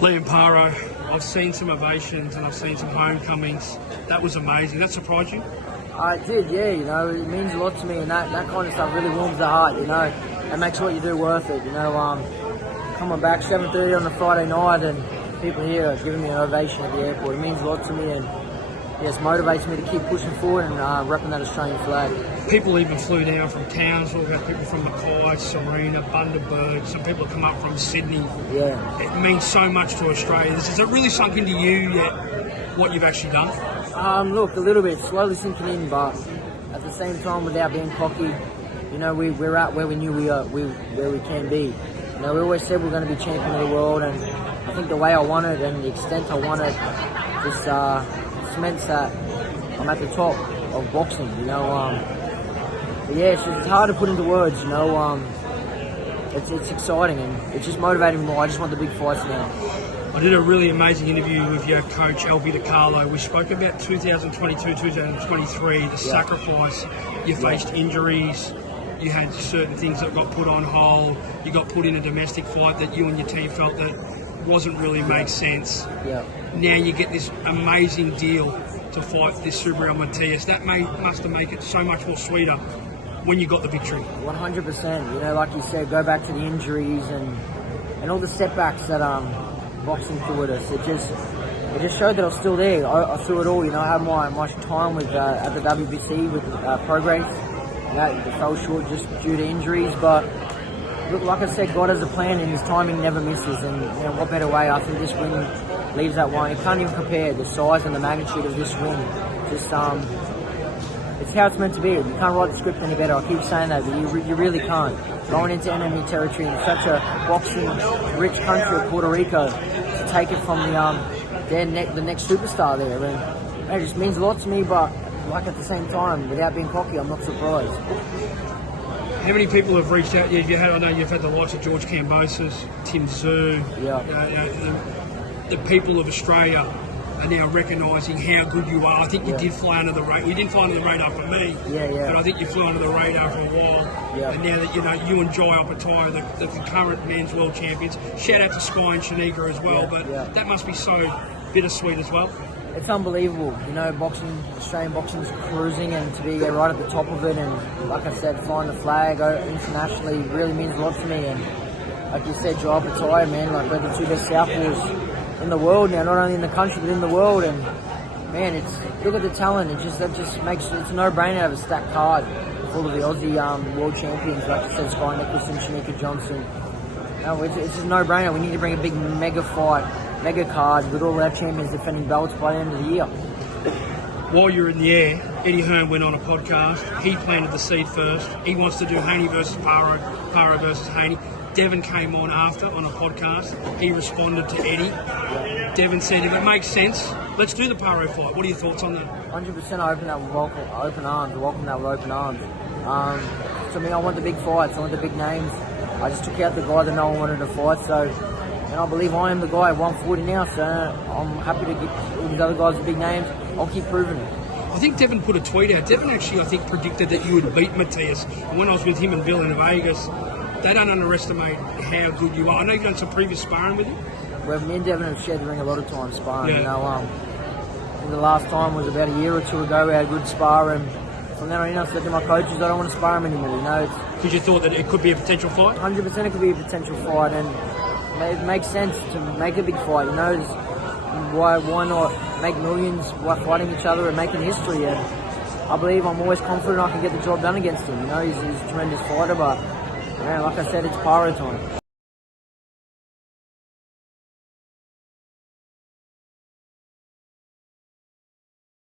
Liam Paro, I've seen some ovations and I've seen some homecomings. That was amazing. That surprised you? I did, yeah. You know, it means a lot to me, and that kind of stuff really warms the heart. You know, it makes what you do worth it. You know, coming back 7:30 on a Friday night and people here are giving me an ovation at the airport. It means a lot to me, and yes, motivates me to keep pushing forward and repping that Australian flag. People even flew down from towns. We've got people from Mackay, Serena, Bundaberg. Some people have come up from Sydney. Yeah. It means so much to Australia. Has it really sunk into you yet what you've actually done? Look, a little bit, slowly sinking in, but at the same time, without being cocky, you know, we're at where we knew where we can be. You know, we always said we're going to be champion of the world, and I think the way I won it and the extent I won it just cements that I'm at the top of boxing. You know, but yeah, it's hard to put into words. You know, it's exciting and it's just motivating me more. I just want the big fights now. I did a really amazing interview with your coach, Albie DiCarlo. We spoke about 2022, 2023, the sacrifice. You faced injuries. You had certain things that got put on hold. You got put in a domestic fight that you and your team felt that wasn't really make sense. Yeah. Now you get this amazing deal to fight this Subriel Matias. That must have made it so much more sweeter when you got the victory. 100%. You know, like you said, go back to the injuries and all the setbacks that boxing threw at us. It just showed that I was still there. I threw it all. You know, I had my time with at the WBC with Progress. That fell short just due to injuries, but look, like I said, God has a plan and His timing never misses. And you know, what better way? I think this win leaves that one. You can't even compare the size and the magnitude of this win. Just it's how it's meant to be. You can't write the script any better. I keep saying that, but you really can't. Going into enemy territory in such a boxing-rich country of Puerto Rico, to take it from the next superstar there, and it just means a lot to me. But like at the same time, without being cocky, I'm not surprised. How many people have reached out? I know you've had the likes of George Kambosos, Tim Zhu. Yeah. The people of Australia are now recognising how good you are. I think you did fly under the radar. You didn't fly under the radar for me. But I think you flew under the radar for a while. Yeah. And now that you and Jai Opetaia, the current men's world champions. Shout out to Sky and Shanika as well. That must be so bittersweet as well. It's unbelievable, you know, Australian boxing is cruising, and to be right at the top of it, and like I said, flying the flag internationally really means a lot to me. And like you said, Jai Opetaia, man, like we're the two best southpaws in the world now, not only in the country but in the world. And man, look at the talent. That just makes it's a no-brainer to have a stacked card full of the Aussie world champions, like I said, Sky Nicholson, Shanika Johnson. No, it's just a no-brainer. We need to bring a big mega card with all our champions defending belts by the end of the year. While you're in the air, Eddie Hearn went on a podcast. He planted the seed first. He wants to do Haney versus Paro, Paro versus Haney. Devin came on after on a podcast. He responded to Eddie. Devin said, if it makes sense, let's do the Paro fight. What are your thoughts on that? 100%. I welcome that with open arms. To me, I want the big fights. I want the big names. I just took out the guy that no one wanted to fight, and I believe I am the guy at 140 now, so I'm happy to get all these other guys with big names. I'll keep proving it. I think Devin put a tweet out. Devin actually, I think, predicted that you would beat Matias. And when I was with him and Bill in Vegas, they don't underestimate how good you are. I know you've done some previous sparring with him. Well, me and Devin have shared the ring a lot of times sparring. You know, the last time was about a year or two ago. We had a good spar, and from then on, I said to my coaches, I don't want to spar him anymore. You know, because you thought that it could be a potential fight. 100%, it could be a potential fight, and it makes sense to make a big fight. You know, why not make millions by fighting each other and making history? And I believe I'm always confident I can get the job done against him. You know, he's a tremendous fighter, but man, like I said, it's Paro time.